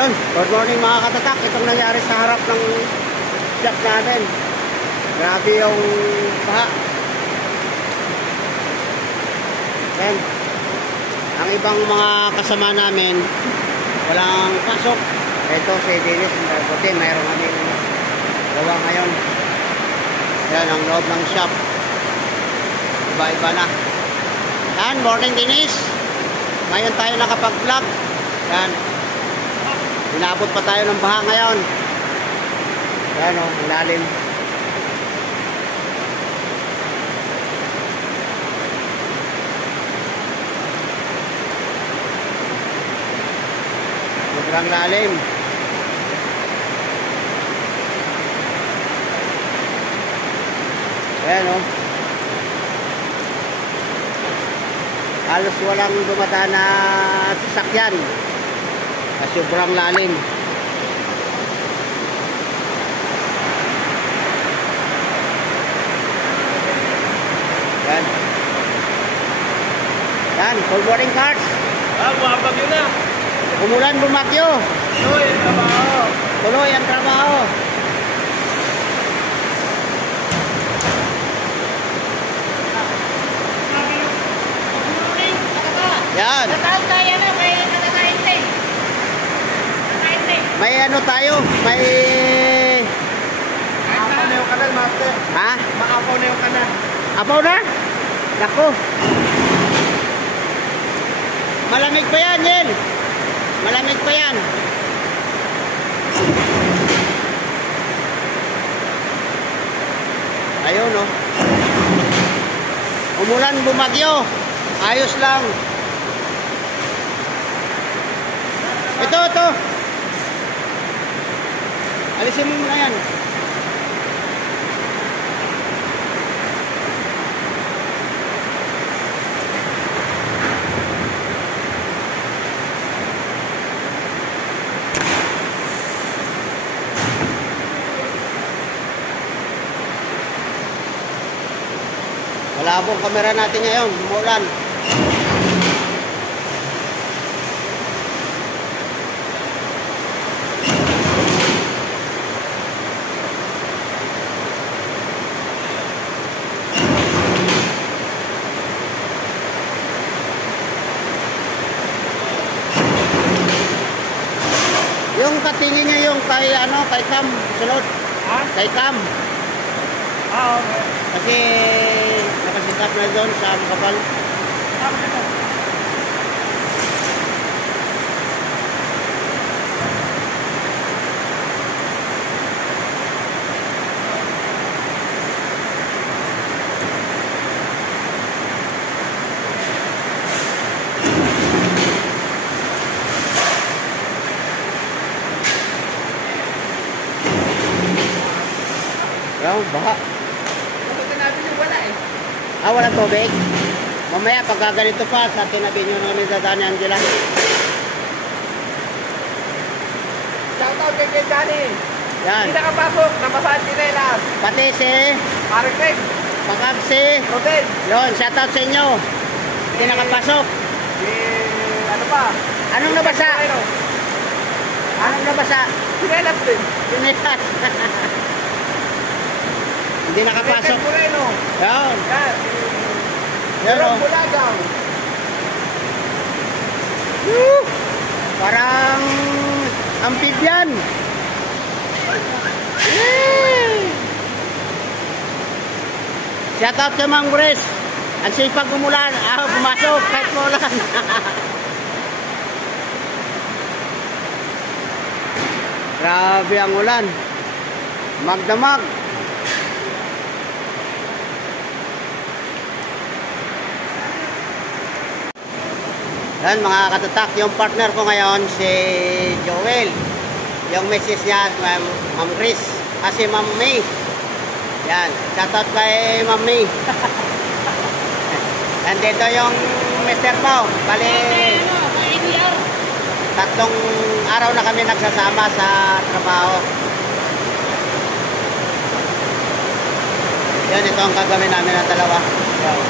Yun, good morning mga katatak. Itong nangyari sa harap ng shop natin. Grabe yung baha. Yan. Ang ibang mga kasama namin, walang pasok. Ito si Dennis, buti mayroon kami gawa ngayon. Yan ang loob ng shop. Iba-iba na. Yan, morning Dennis. Ngayon tayo nakapag-vlog. Yan. Inabot pa tayo ng baha ngayon. Yan o, ang lalim. Sobrang lalim. Yan o. Halos walang dumadaan na sasakyan. Sobrang lalim. Yan. Yan, full boarding cars. Bumabagyo na. Umulan, bumagyo. Tuloy ang trabaho. Tuloy ang trabaho. Yan. May ano tayo? May... Maapaw na yung kanal, master. Ha? Maapaw na yung kanal. Apaw na? Naku. Malamig pa yan, Yen. Malamig pa yan. Ayun, no. Umulan, bumagyo. Ayos lang. Ito. Alisin mo muna yan. Malabo ang kamera natin ngayon, umulan. Yung katingin niya yung kay ano, kay Cam, sunod. Ha? Kay Cam. Okay. Kasi nakasitap na doon sa kapal. Yung baha. Walang tubig. Mamaya pagka ganito pa, sa tinabi nyo na nidadaan ni Angela. Shoutout kay Johnny. Yan. Hindi nakapasok, nabasahan chinelas. Pati si Parang Greg. Pakag si Rodel. yun, shoutout sa inyo. Hindi nakapasok. Ano pa? Anong nabasa? Anong nabasa? Chinelas din. Pinitas. Hindi nakapasok. Moreno. Yan. Yan. Yan o. Bulagaw. Parang amphibian. Shout out kay Mang Bres. Ang sipag umulan. Pumasok kahit maulan. Grabe ang ulan. Magdamag. Yan mga katatak, yung partner ko ngayon si Joel. Yung misis niya, Ma'am Chris. Si Ma'am May. Yan, shoutout kay Ma'am May. Nandito yung Mr. Pao. Bali, 3 araw na kami nagsasama sa trabaho. Yan, ito ang gagawin namin ng dalawa. Yan.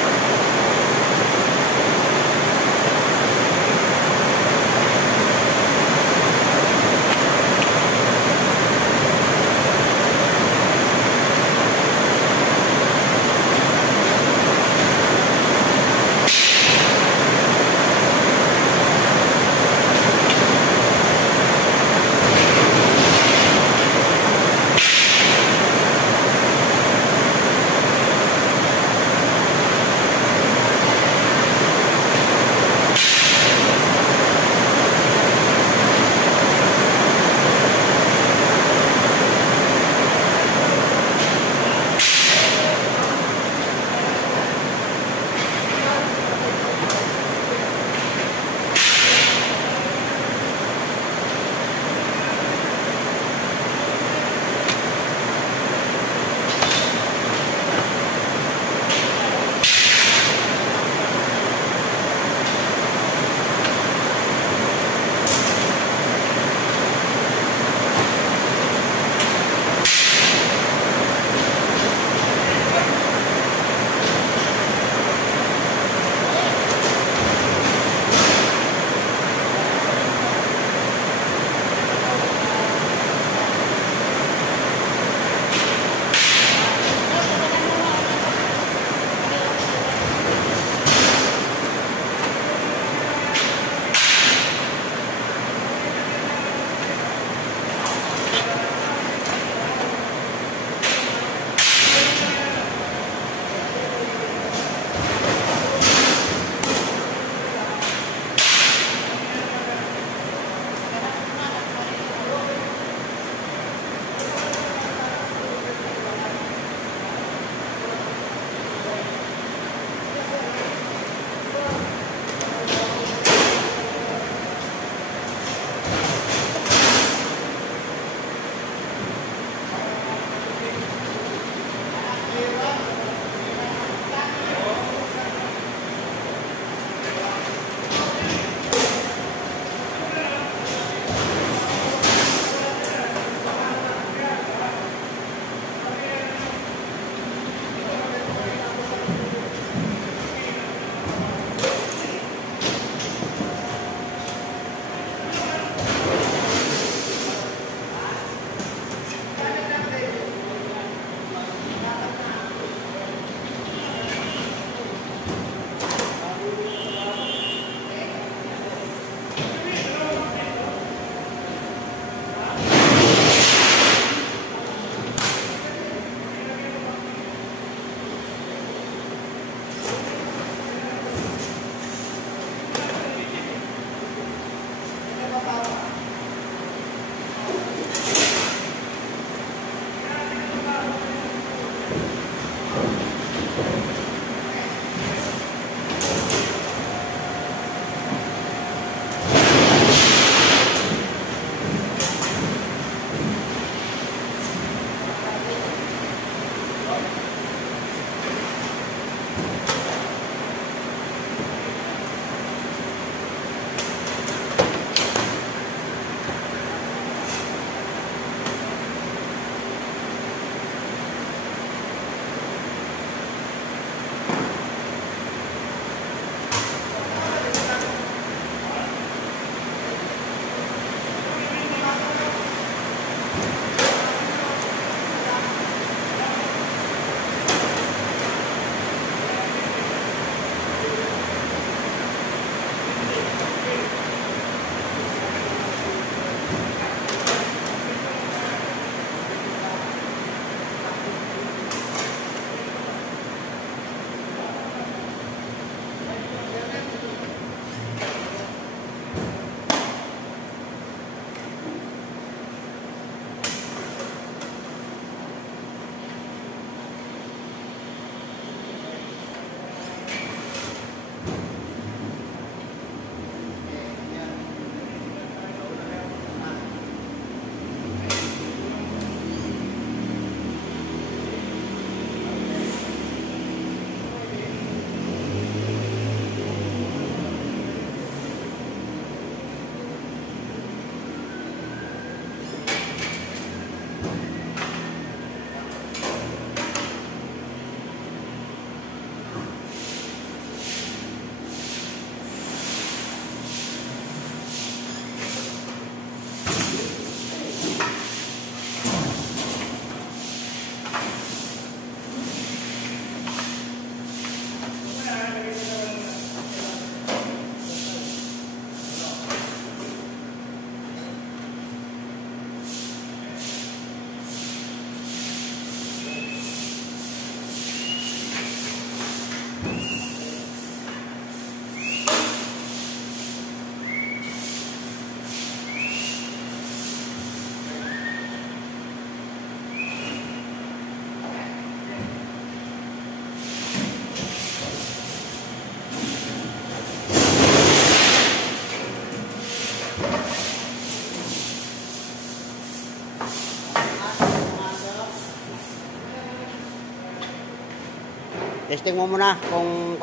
Testing mo muna kung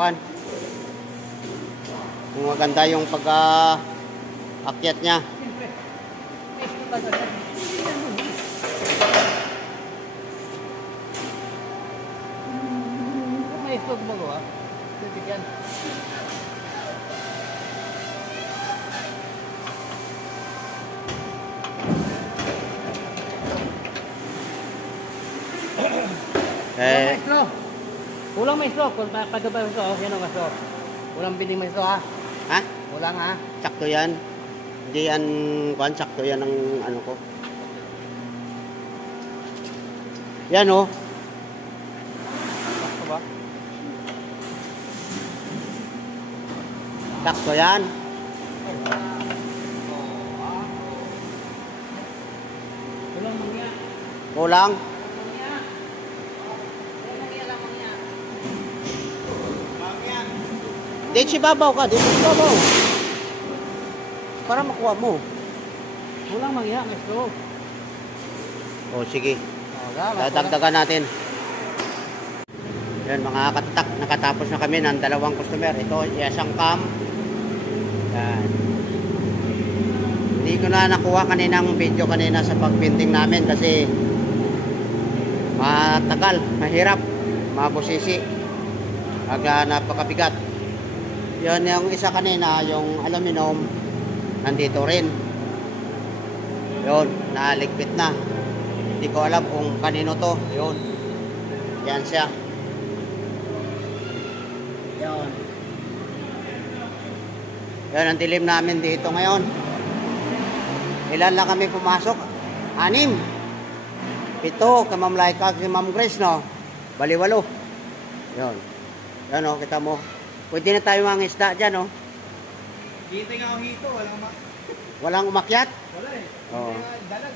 maganda yung pag-akyat niya. May stove mo ba? Bibigyan. Ulang maestro. Kung pagka ba maestro, yan ang maestro. Ulang bining maestro ha. Ha? Ulang ha. Sakto yan. Hindi yan, sakto yan ang ano ko. Yan oh. Sakto ba? Sakto yan. Ulang mangya. Kulang. Dito si babaw ka. Dito si babaw. Para makuha mo. Ulang mangya maestro. O sige. Dadagdagan natin. Yan mga katatak. Nakatapos na kami ng 2 customer. Ito, isang cam. Yan. Hindi ko na nakuha kaninang video kanina sa pagbinting namin kasi matagal, mahirap, mabusisi. Napakabigat. Yan yung isa kanina, yung aluminum, nandito rin. Yun, naligpit na. Hindi ko alam kung kanino to. Yun. Yan siya. Yun. Yan ang dilim namin dito ngayon. Ilan lang kami pumasok? 6. 7, kay Ma'am Laika, kay Ma'am Grace, no? Bali 8. Yun. Yan o, kita mo. Pwede na tayo mga isda dyan, no? Dito nga ang hito, Walang umakyat? Wala eh. Oo. Dalag.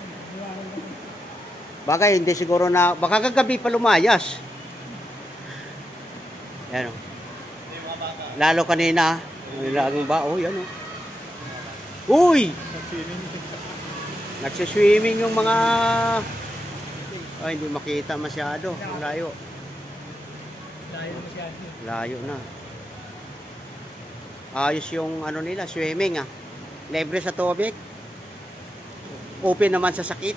Bagay, hindi siguro na, baka kagabi pa lumayas. Yan o. Lalo kanina, nilagang ba? Oh, yan o. Uy! Nagsiswimming yung mga... Ay, hindi makita masyado. Ang layo. Layo masyado. Layo na. Ayos yung ano nila, swimming ah. Libre sa tubig. Open naman sa sakit.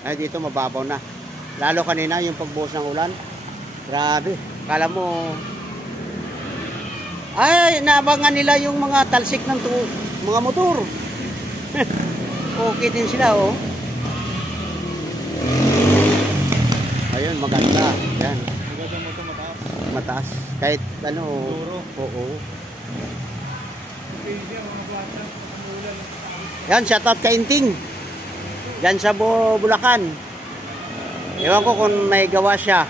Ay, dito mababaw na. Lalo kanina yung pagbuhos ng ulan. Grabe. Kala mo... Ay, naabangan nila yung mga talsik ng mga motor. Okay din sila, oh. Ayun, maganda. Yan. Maganda mo ito mataas. Mataas. Kahit ano, oo. Yan, shoutout kay Inting. Yan sa Bulacan. Ewan ko kung may gawa siya.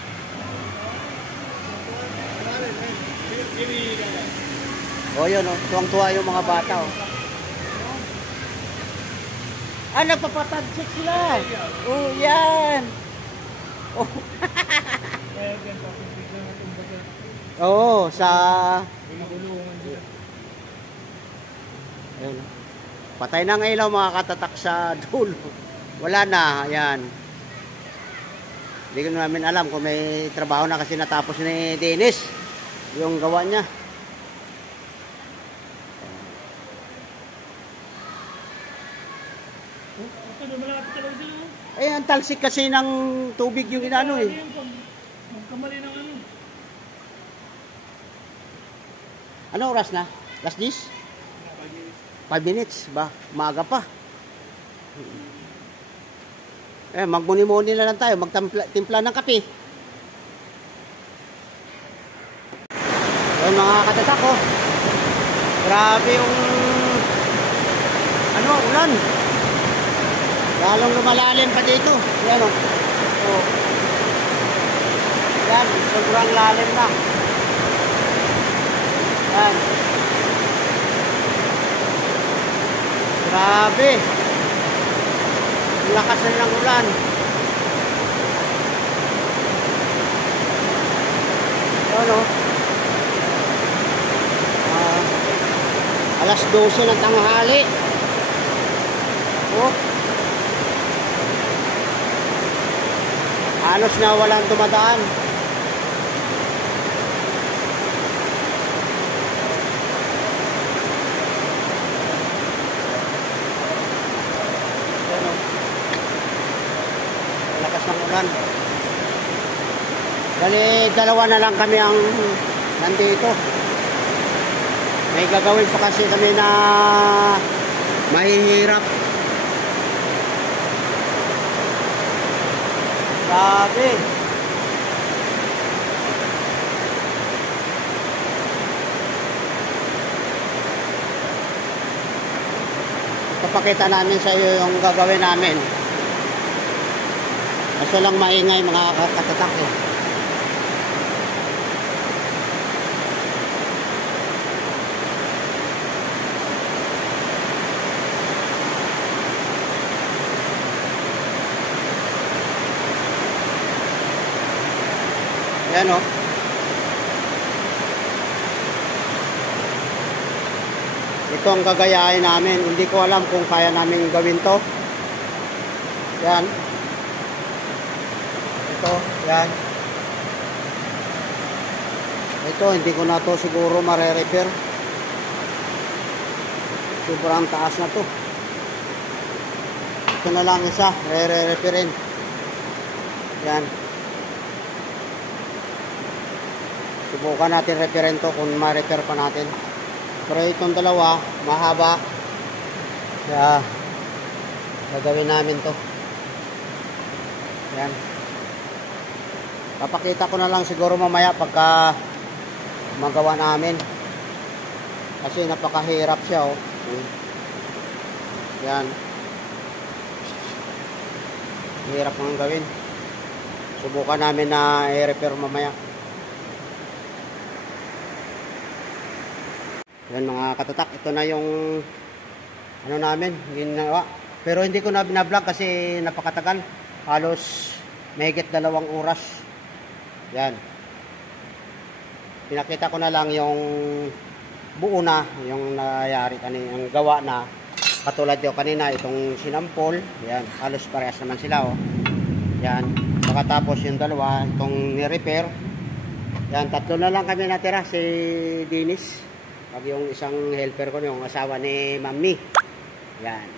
O yun, oh. Tuwang-tuwa yung mga bata, oh. Ah, nagpapatadsik sila. Oh, yan. Oh. Oo, sa... Ayun. Patay na ng ilaw mga katatak sa dulo. Wala na, ayan. Hindi ko namin alam kung may trabaho na kasi natapos ni Dennis yung gawa niya. Eh, ang talsik kasi ng tubig yung inano eh. Magkamali ng ano. Ano oras na? Last 10? 5 minutes ba? Maaga pa. Eh, magmuni-muni na lang tayo. Magtimpla ng kape. Ayun mga katatak ko. Grabe yung ulan. Lalong lumalalim pa dito. Yan o. Oh. Yan, sobrang lalim na. Yan. Grabe. Lakas na ng ulan. Yan o. Alas 12 ng tanghali. Oh. Halos na walang dumadaan. karagdagan. Bali, dalawa na lang kami ang nandito. May gagawin pa kasi kami na mahihirap. Grabe. Ipapakita namin sa iyo yung gagawin namin. Kaso lang maingay mga katatak eh. Yan o. Ito ang gagayahin namin. Hindi ko alam kung kaya namin gawin to. Yan. Ito. Yan. Ito. Hindi ko na to siguro mare-repair. Sobrang taas na to. Ito na lang isa. Re-repairin. Yan. Subukan natin repair to kung ma-repair pa natin. Pero itong dalawa, mahaba. Kaya, gagawin namin to. Yan. Papakita ko na lang siguro mamaya pagka magawa namin. Kasi napakahirap siya, oh. Yan. Hirap nang gawin. Subukan namin na i-repair mamaya. Yan mga katatak, ito na yung ano namin, ginawa. Pero hindi ko na binablog kasi napakatagal. Halos mahigit 2 oras. Yan. Pinakita ko na lang yung buo na, yung nangyari kanina, yung gawa na. Katulad yung kanina, itong sinampol. Yan, halos parehas naman sila, oh. Yan. Pagkatapos yung dalawa, itong ni-repair. Yan, 3 na lang kami natira, si Dennis. Pag yung isang helper ko, yung asawa ni Mami. Yan.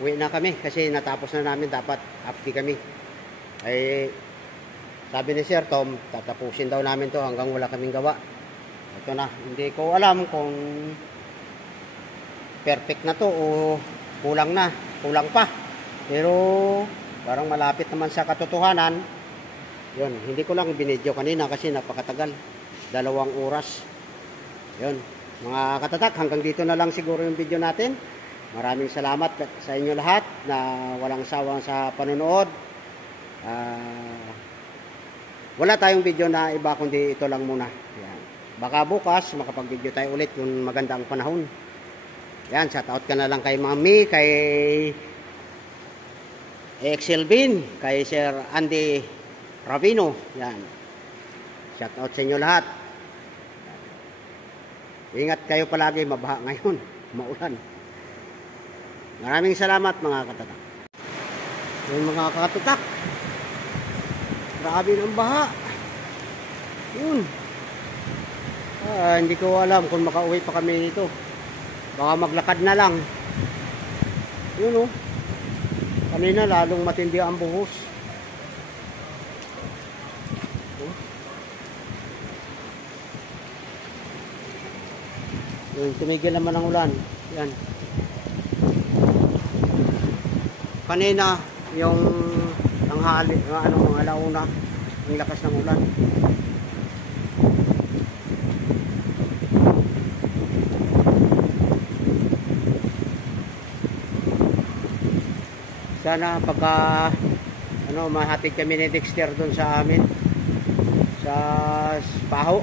Uwi na kami kasi natapos na namin, dapat updi kami. Ay, sabi ni Sir Tom, tatapusin daw namin to hanggang wala kaming gawa. Ito na, hindi ko alam kung perfect na to o kulang na, kulang pa. Pero parang malapit naman sa katotohanan. Yun, hindi ko lang binidyo kanina kasi napakatagal. 2 oras. Yun, mga katatak, hanggang dito na lang siguro yung video natin. Maraming salamat sa inyo lahat na walang sawang sa panonood. Wala tayong video na iba kundi ito lang muna. Yan. Baka bukas makapag-video tayo ulit kung maganda ang panahon. Yan, shout out ka na lang kay Mami, kay Excel Bin, kay Sir Andy Ravino. Yan. Shout out sa inyo lahat. Ingat kayo palagi, mabaha ngayon, maulan. Maraming salamat mga katatak. Yung mga katatak, grabe ng baha. Yun. Hindi ko alam kung makauwi pa kami dito. Baka maglakad na lang. Yun, oh. Kanina lalong matindi ang buhos. Yun, tumigil naman ang ulan. Yan. Kanina, yung tanghali, mga alauna, ang lakas ng ulan. Sana pagka mahatid kami ni Dexter doon sa amin sa Paho.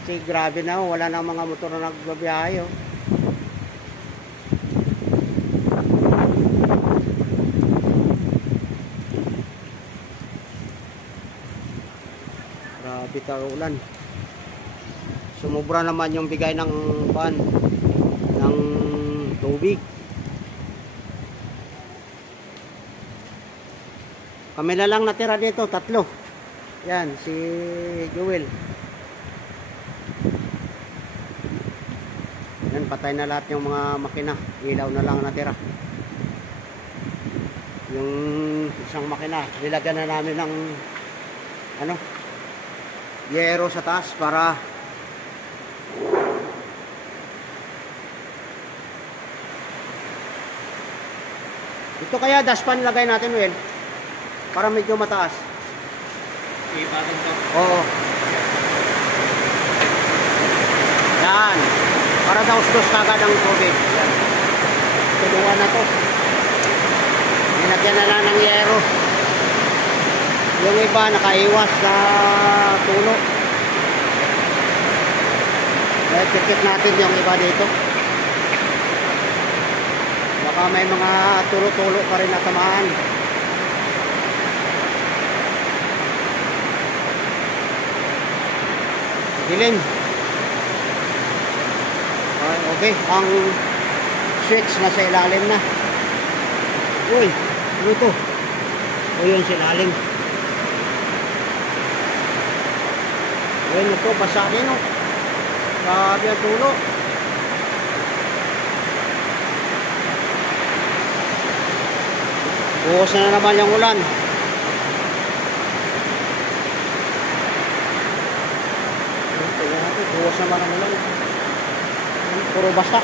Kasi grabe na, wala na mga motor na nagbabiyahe, oh. Grabe ka ulan. Sumubra naman yung bigay ng pan ng tubig. Kami na lang natira dito, 3. Yan, si Joel. Yan, patay na lahat yung mga makina. Ilaw na lang natira. Yung isang makina, nilagyan na namin ng ano, yero sa taas para ito kaya dashpan lagay natin, Will, para medyo mataas. Ibagan to. Oo. Yan. Para daos-dos kagad ang tubig. Yan. Tuluan na to. Nilagyan na lang ng yero. Yung iba nakaiwas sa tulo. Check natin yung iba dito. Baka may mga tulo-tulo pa rin na tamaan. Dilim. Okay, ang switch nasa ilalim na. Uy, ano to? O yun sa ilalim. Ayun ito, basa din o. Grabe ang tulo. Buhos na naman yung ulan. Buhos naman ang ulan. Puro basa.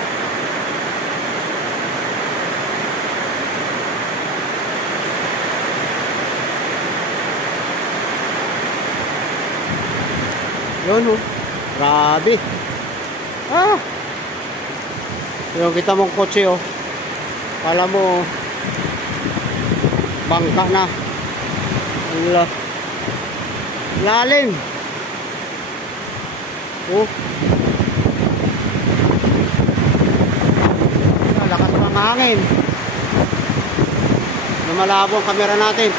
Yun o. Grabe. Ah. Yung kita mong kotse o. Kala mo bangka na. Lalim. Oh. Lakas ng hangin. Lumalabo ang kamera natin.